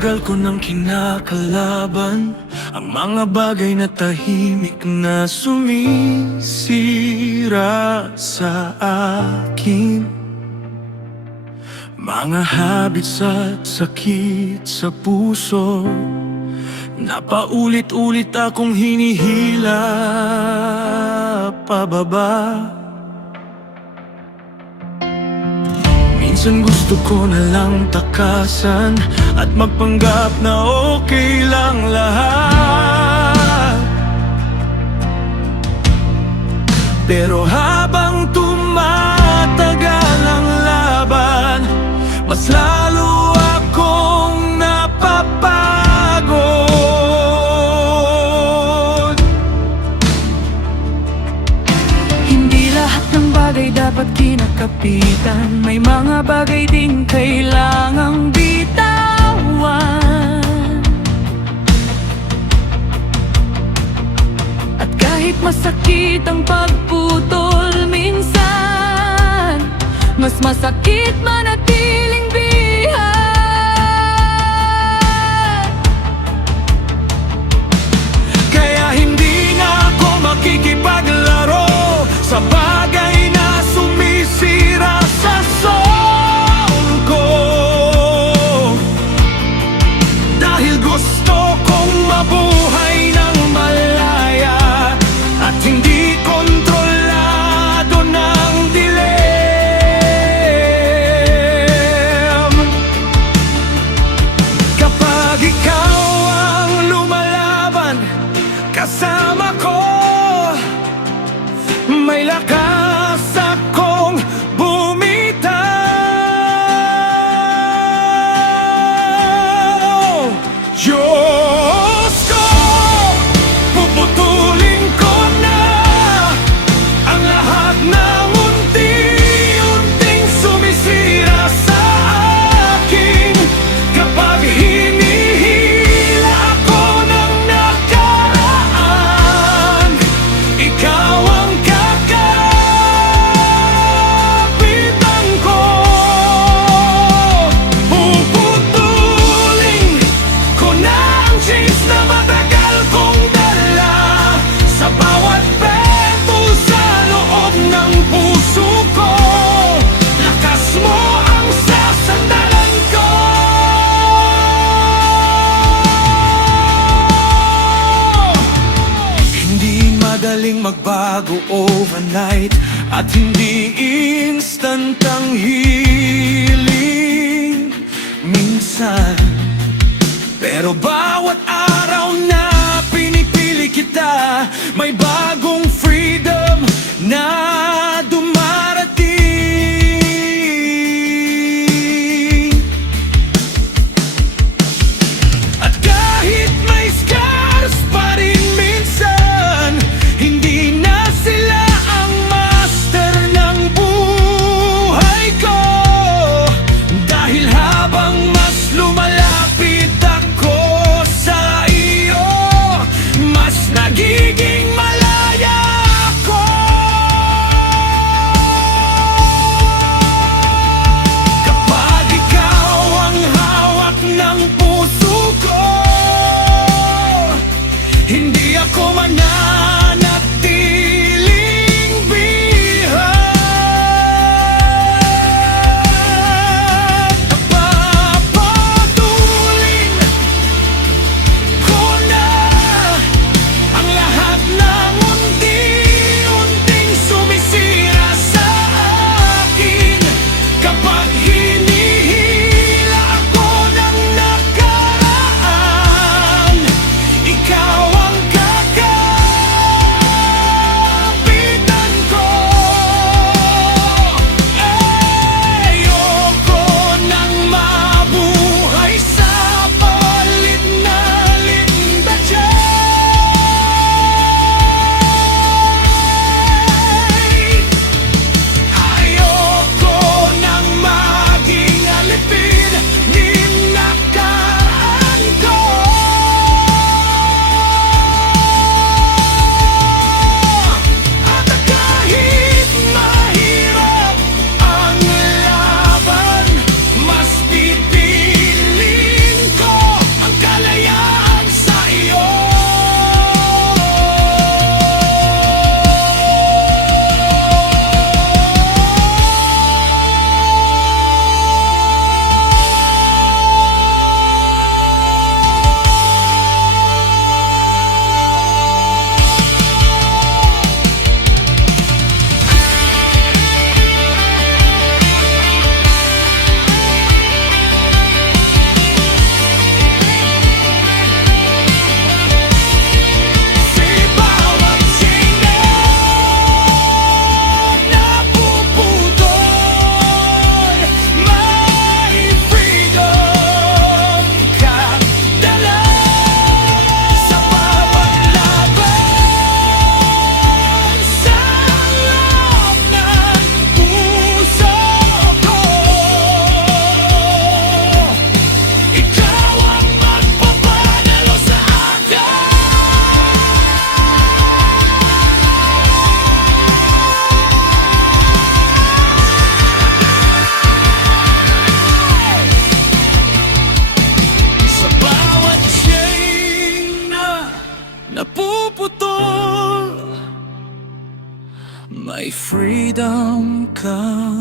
Matagal ko nang kinakalaban ang mga bagay na tahimik na sumisira sa akin. Mga habits at sakit sa puso na paulit-ulit akong hinihila pababa. Minsan gusto ko na lang takasan at magpanggap na okay lang lahat. Pero habang tumatagal ang laban, mas lalo akong napapagod. Hindi lahat ng bagay dapat kinakapitan, may mga bagay ding kailangang bitawan. At kahit masakit ang pagputol minsan, mas masakit manatiling bihat. Kaya hindi na ako makikipaglaro sa bagay na sumisira sa soul ko. Dahil gusto kong mabuhay ng malaya at hindi kontrolado ng dilim. Kapag ikaw ang lumalaban kasama ko, may lakas akong bumitaw. Diyos ko, puputulin ko na ang lahat ng unti-unting sumisira sa akin. Kapag hinihila ako ng nakaraan, ikaw ang kakapitan ko. Puputulin ko na ang chains na matagal kong dala sa bawat peto sa loob ng puso ko. Lakas mo ang sasandalan ko. Hindi madaling magbago overnight at hindi instant ang healing minsan. Pero bawat araw na pinipili kita, may bagong freedom na dumarating. At kahit may scars pa rin minsan, hindi na sila ang master ng buhay ko. Dahil habang mas lumalapit ako sa may freedom ka.